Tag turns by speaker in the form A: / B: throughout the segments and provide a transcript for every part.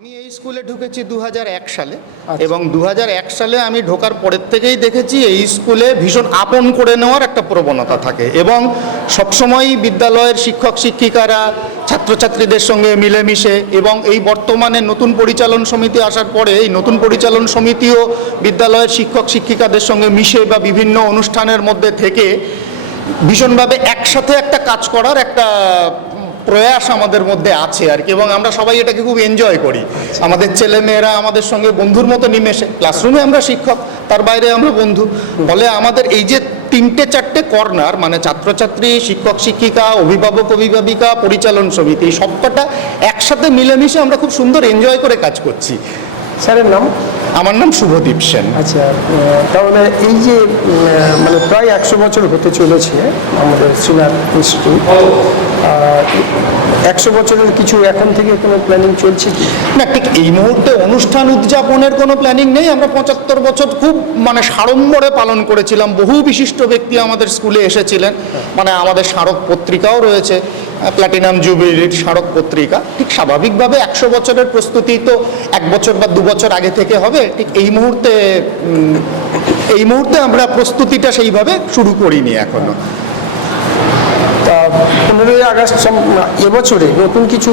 A: আমি এই স্কুলে ঢুকেছি দু হাজার এক সালে এবং দু হাজার এক সালে আমি ঢোকার পরের থেকেই দেখেছি এই স্কুলে ভীষণ আপন করে নেওয়ার একটা প্রবণতা থাকে এবং সবসময়ই বিদ্যালয়ের শিক্ষক শিক্ষিকারা ছাত্রছাত্রীদের সঙ্গে মিলেমিশে এবং এই বর্তমানে নতুন পরিচালন সমিতি আসার পরে এই নতুন পরিচালন সমিতিও বিদ্যালয়ের শিক্ষক শিক্ষিকাদের সঙ্গে মিশে বা বিভিন্ন অনুষ্ঠানের মধ্যে থেকে ভীষণভাবে একসাথে একটা কাজ করার একটা প্রয়াস আমাদের মধ্যে আছে আর কি, এবং আমরা সবাই এটাকে খুব এনজয় করি। আমাদের ছেলে মেয়েরা আমাদের সঙ্গে বন্ধুর মতো নিমেষে ক্লাসরুমে আমরা শিক্ষক, তার বাইরে আমরা বন্ধু। ফলে আমাদের এই যে তিনটে চারটে কর্নার মানে ছাত্রছাত্রী, শিক্ষক শিক্ষিকা, অভিভাবক অভিভাবিকা, পরিচালন সমিতি সবকটা একসাথে মিলেমিশে আমরা খুব সুন্দর এনজয় করে কাজ করছি।
B: স্যারের নাম?
A: আমার নাম শুভদীপ সেন।
B: আচ্ছা তাহলে এই যে মানে প্রায় একশো বছর হতে চলেছে আমাদের সিনার ইনস্টিটিউট একশো বছরের কিছু এখন থেকে কোনো প্ল্যানিং চলছে কি?
A: না ঠিক এই মুহূর্তে অনুষ্ঠান উদযাপনের কোনো প্ল্যানিং নেই। আমরা পঁচাত্তর বছর খুব মানে সাড়ম্বরে পালন করেছিলাম। বহু বিশিষ্ট ব্যক্তি আমাদের স্কুলে এসেছিলেন। মানে আমাদের স্মারক পত্রিকাও রয়েছে। প্ল্যাটিনাম জুবিলির স্মারক পত্রিকা। ঠিক স্বাভাবিকভাবে একশো বছরের প্রস্তুতি তো এক বছর বা দু বছর আগে থেকে হবে। ঠিক এই মুহূর্তে এই মুহূর্তে আমরা প্রস্তুতিটা সেইভাবে শুরু করিনি এখনও।
B: তা পনেরোই আগস্ট এবছরে নতুন কিছু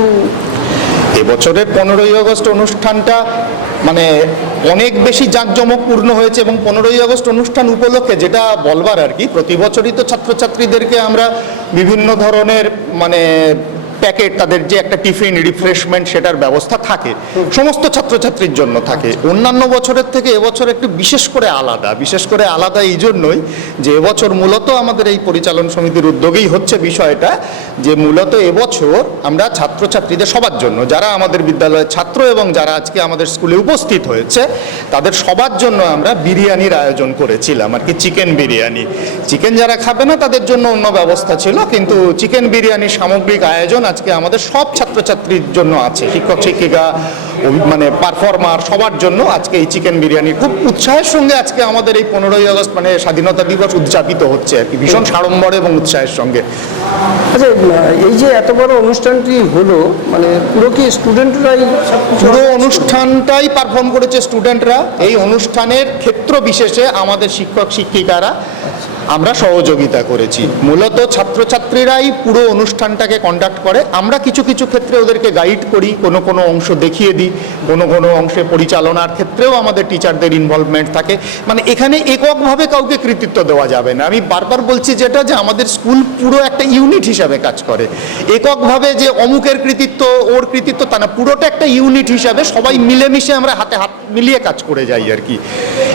A: এবছরের পনেরোই আগস্ট অনুষ্ঠানটা মানে অনেক বেশি জাঁকজমকপূর্ণ হয়েছে এবং পনেরোই আগস্ট অনুষ্ঠান উপলক্ষে যেটা বলবার আর কি, প্রতি বছরই তো ছাত্রছাত্রীদেরকে আমরা বিভিন্ন ধরনের মানে প্যাকেট, তাদের যে একটা টিফিন রিফ্রেশমেন্ট সেটার ব্যবস্থা থাকে, সমস্ত ছাত্রছাত্রীর জন্য থাকে। অন্যান্য বছরের থেকে এবছর একটু বিশেষ করে আলাদা, বিশেষ করে আলাদা এই জন্যই যে এবছর মূলত আমাদের এই পরিচালন সমিতির উদ্যোগেই হচ্ছে বিষয়টা, যে মূলত এবছর আমরা ছাত্রছাত্রীদের সবার জন্য, যারা আমাদের বিদ্যালয়ের ছাত্র এবং যারা আজকে আমাদের স্কুলে উপস্থিত হয়েছে, তাদের সবার জন্য আমরা বিরিয়ানির আয়োজন করেছিলাম, আর কি চিকেন বিরিয়ানি। চিকেন যারা খাবে না, তাদের জন্য অন্য ব্যবস্থা ছিল, কিন্তু চিকেন বিরিয়ানির সামগ্রিক আয়োজন আজকে আমাদের সব ছাত্রছাত্রীর জন্য আছে। শিক্ষক শিক্ষিকা মানে পারফর্মার সবার জন্য আজকে এই চিকেন বিরিয়ানি। খুব উৎসাহের সঙ্গে আজকে আমাদের এই পনেরোই আগস্ট মানে স্বাধীনতা দিবস উদযাপিত হচ্ছে আর কি। ভীষণ সাড়ম্বরে এবং উৎসাহের সঙ্গে।
B: আচ্ছা এই যে এত বড় অনুষ্ঠানটি হলো মানে পুরো কি স্টুডেন্টরাই
A: পুরো অনুষ্ঠানটাই পারফর্ম করেছে স্টুডেন্টরা এই অনুষ্ঠানের ক্ষেত্র বিশেষে আমাদের শিক্ষক শিক্ষিকারা আমরা সহযোগিতা করেছি। মূলত ছাত্রছাত্রীরাই পুরো অনুষ্ঠানটাকে কন্ডাক্ট করে। আমরা কিছু কিছু ক্ষেত্রে ওদেরকে গাইড করি, কোনো কোনো অংশ দেখিয়ে দিই, কোনো কোনো অংশে পরিচালনার ক্ষেত্রেও আমাদের টিচারদের ইনভলভমেন্ট থাকে। মানে এখানে এককভাবে কাউকে কৃতিত্ব দেওয়া যাবে না। আমি বারবার বলছি যেটা, যে আমাদের স্কুল পুরো একটা ইউনিট হিসাবে কাজ করে। এককভাবে যে অমুকের কৃতিত্ব, ওর কৃতিত্ব, তা না, পুরোটা একটা ইউনিট হিসাবে সবাই মিলেমিশে আমরা হাতে হাত মিলিয়ে কাজ করে যাই আর কি।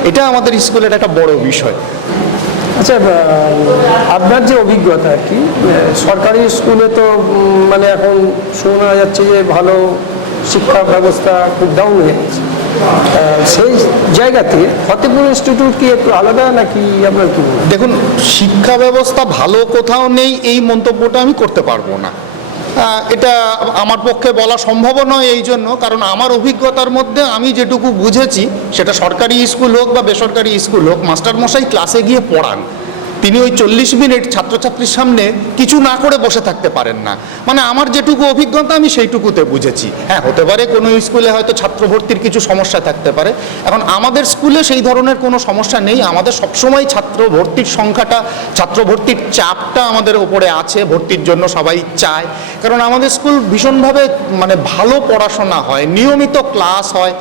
A: এটা আমাদের স্কুলের একটা বড় বিষয়।
B: আচ্ছা আপনার যে অভিজ্ঞতা আর কি সরকারি স্কুলে তো মানে এখন শোনা যাচ্ছে যে ভালো শিক্ষা ব্যবস্থা খুব ডাউন হয়ে গেছে। সেই জায়গাতে ফতেপুর ইনস্টিটিউট কি একটু আলাদা নাকি আপনার কি
A: দেখুন, শিক্ষা ব্যবস্থা ভালো কোথাও নেই, এই মন্তব্যটা আমি করতে পারব না। এটা আমার পক্ষে বলা সম্ভব নয় এই জন্য, কারণ আমার অভিজ্ঞতার মধ্যে আমি যেটুকু বুঝেছি, সেটা সরকারি স্কুল হোক বা বেসরকারি স্কুল হোক, মাস্টারমশাই ক্লাসে গিয়ে পড়ান। তিনি ওই চল্লিশ মিনিট ছাত্রছাত্রীর সামনে কিছু না করে বসে থাকতে পারেন না। মানে আমার যেটুকু অভিজ্ঞতা আমি সেইটুকুতে বুঝেছি। হ্যাঁ হতে পারে কোনো স্কুলে হয়তো ছাত্র ভর্তির কিছু সমস্যা থাকতে পারে। এখন আমাদের স্কুলে সেই ধরনের কোনো সমস্যা নেই। আমাদের সবসময় ছাত্র ভর্তির সংখ্যাটা, ছাত্র ভর্তির চাপটা আমাদের ওপরে আছে, ভর্তির জন্য সবাই চায়। কারণ আমাদের স্কুল ভীষণভাবে মানে ভালো পড়াশোনা হয়, নিয়মিত ক্লাস হয়।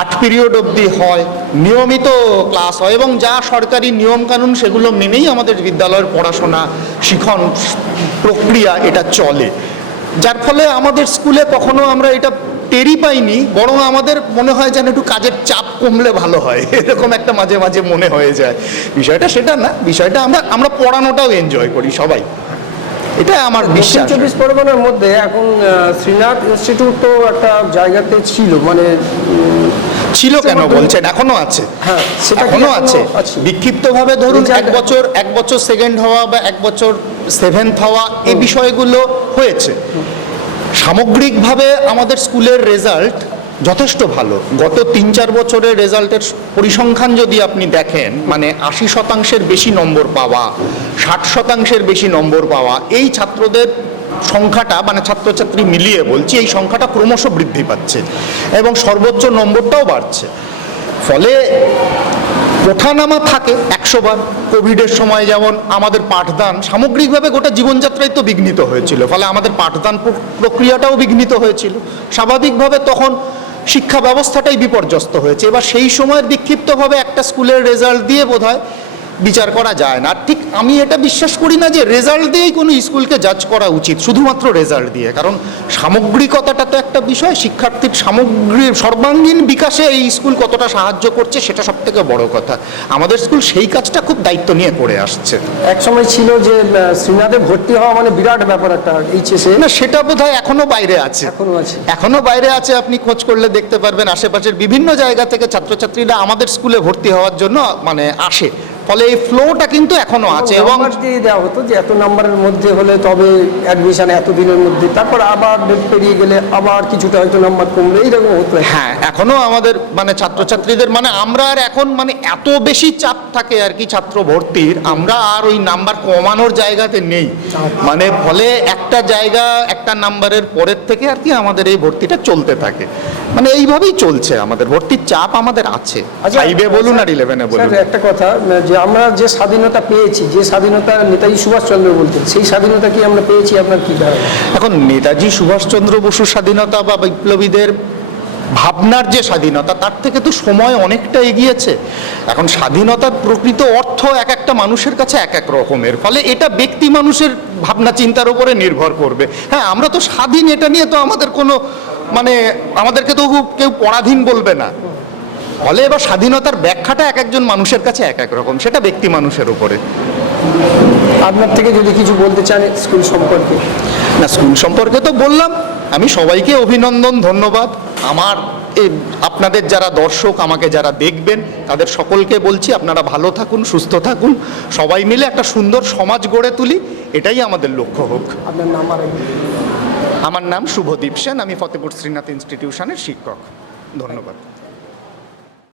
A: আট পিরিয়ড অবধি হয়, নিয়মিত ক্লাস হয় এবং যা সরকারি নিয়মকানুন সেগুলো মেনেই আমাদের বিদ্যালয়ের পড়াশোনা, শিখন প্রক্রিয়া এটা চলে। যার ফলে আমাদের স্কুলে কখনো আমরা এটা টেরই পাইনি, বরং আমাদের মনে হয় যেন একটু কাজের চাপ কমলে ভালো হয়। এরকম একটা মাঝে মাঝে মনে হয়ে যায়। বিষয়টা সেটা না, বিষয়টা আমরা আমরা পড়ানোটাও এনজয় করি সবাই। এটা আমার বিশ্বাস।
B: চব্বিশ পরগনার মধ্যে এখন শ্রীনাথ ইনস্টিটিউট তো একটা জায়গাতে ছিল মানে
A: ছিল কেন বলছেন? এখনও আছে।
B: হ্যাঁ, এখনও
A: আছে? বিক্ষিপ্তভাবে ধরুন এক বছর এক বছর সেকেন্ড হওয়া বা এক বছর সেভেন্থ হওয়া এই বিষয়গুলো হয়েছে। সামগ্রিকভাবে আমাদের স্কুলের রেজাল্ট যথেষ্ট ভালো। গত তিন চার বছরের রেজাল্টের পরিসংখ্যান যদি আপনি দেখেন মানে আশি শতাংশের বেশি নম্বর পাওয়া, ষাট শতাংশের বেশি নম্বর পাওয়া, এই ছাত্রদের সংখ্যাটা মানে ছাত্রছাত্রী মিলিয়ে বলছি, এই সংখ্যাটা ক্রমশ বৃদ্ধি পাচ্ছে এবং সর্বোচ্চ নম্বরটাও বাড়ছে। ফলে ওঠানামা থাকে একশো বার। কোভিডের সময় যেমন আমাদের পাঠদান, সামগ্রিকভাবে গোটা জীবনযাত্রাই তো বিঘ্নিত হয়েছিল। ফলে আমাদের পাঠদান প্রক্রিয়াটাও বিঘ্নিত হয়েছিল। স্বাভাবিকভাবে তখন শিক্ষা ব্যবস্থাটাই বিপর্যস্ত হয়েছে। এবার সেই সময় বিক্ষিপ্তভাবে একটা স্কুলের রেজাল্ট দিয়ে বোধহয় বিচার করা যায় না। আমি এটা বিশ্বাস করি না যে রেজাল্ট দিয়েই কোনো স্কুলকে জাজ করা উচিত শুধুমাত্র রেজাল্ট দিয়ে। কারণ সামগ্রিকতাটা তো একটা বিষয় শিক্ষার্থীর সামগ্রী সর্বাঙ্গীন বিকাশে এই স্কুল কতটা সাহায্য করছে সেটা সব থেকে বড় কথা। আমাদের স্কুল সেই কাজটা খুব দায়িত্ব নিয়ে করে আসছে।
B: এক সময় ছিল যে শ্রীনাথে ভর্তি হওয়া মানে বিরাট ব্যাপার একটা এইচএসে
A: না সেটা বোধহয় এখনও বাইরে আছে।
B: এখনও আছে।
A: এখনও বাইরে আছে আপনি খোঁজ করলে দেখতে পারবেন। আশেপাশের বিভিন্ন জায়গা থেকে ছাত্রছাত্রীরা আমাদের স্কুলে ভর্তি হওয়ার জন্য মানে আসে। ফলে এই ফ্লোটা কিন্তু এখনও আছে এবং
B: দিয়ে দেওয়া হতো যে এত নাম্বারের মধ্যে হলে তবে অ্যাডমিশন এত দিনের মধ্যে তারপর আবার ডেট পেরিয়ে গেলে আবার কিছুটা হয়তো নাম্বার কমবে এইরকম হতো।
A: হ্যাঁ এখনও আমাদের মানে ছাত্রছাত্রীদের মানে আমরা আর এখন মানে এত বেশি চাপ থাকে আর কি ছাত্র ভর্তির আমরা আর ওই নাম্বার কমানোর জায়গাতে নেই। মানে ফলে একটা জায়গা একটা নাম্বারের পরের থেকে আর কি আমাদের এই ভর্তিটা চলতে থাকে। মানে এইভাবেই চলছে আমাদের ভর্তির চাপ আমাদের আছে। ফাইভে বলুন আর ইলেভেনে বলুন।
B: একটা কথা যে আমরা যে স্বাধীনতা পেয়েছি, যে স্বাধীনতা নেতাজি সুভাষচন্দ্র বলতেন, সেই স্বাধীনতা কি আমরা পেয়েছি? আপনার কি ধারণা?
A: এখন নেতাজি সুভাষচন্দ্র বসুর স্বাধীনতা বা বিপ্লবীদের ভাবনার যে স্বাধীনতা, তার থেকে তো সময় অনেকটা এগিয়েছে। এখন স্বাধীনতার প্রকৃত অর্থ এক একটা মানুষের কাছে এক এক রকমের, ফলে এটা ব্যক্তি মানুষের ভাবনা, চিন্তার উপরে নির্ভর করবে। হ্যাঁ আমরা তো স্বাধীন, এটা নিয়ে তো আমাদের কোনো মানে আমাদেরকে তো কেউ পরাধীন বলবে না। ফলে এবার স্বাধীনতার ব্যাখ্যাটা এক একজন মানুষের কাছে এক এক রকম সেটা ব্যক্তি মানুষের উপরে।
B: আপনার থেকে যদি কিছু বলতে চান স্কুল সম্পর্কে?
A: না স্কুল সম্পর্কে তো বললাম আমি সবাইকে অভিনন্দন ধন্যবাদ। আমার আপনাদের যারা দর্শক আমাকে যারা দেখবেন তাদের সকলকে বলছি আপনারা ভালো থাকুন সুস্থ থাকুন। সবাই মিলে একটা সুন্দর সমাজ গড়ে তুলি এটাই আমাদের লক্ষ্য হোক।
B: আপনার নাম আর
A: আমার নাম শুভদীপ সেন আমি ফতেপুর শ্রীনাথ ইনস্টিটিউশনের শিক্ষক। ধন্যবাদ।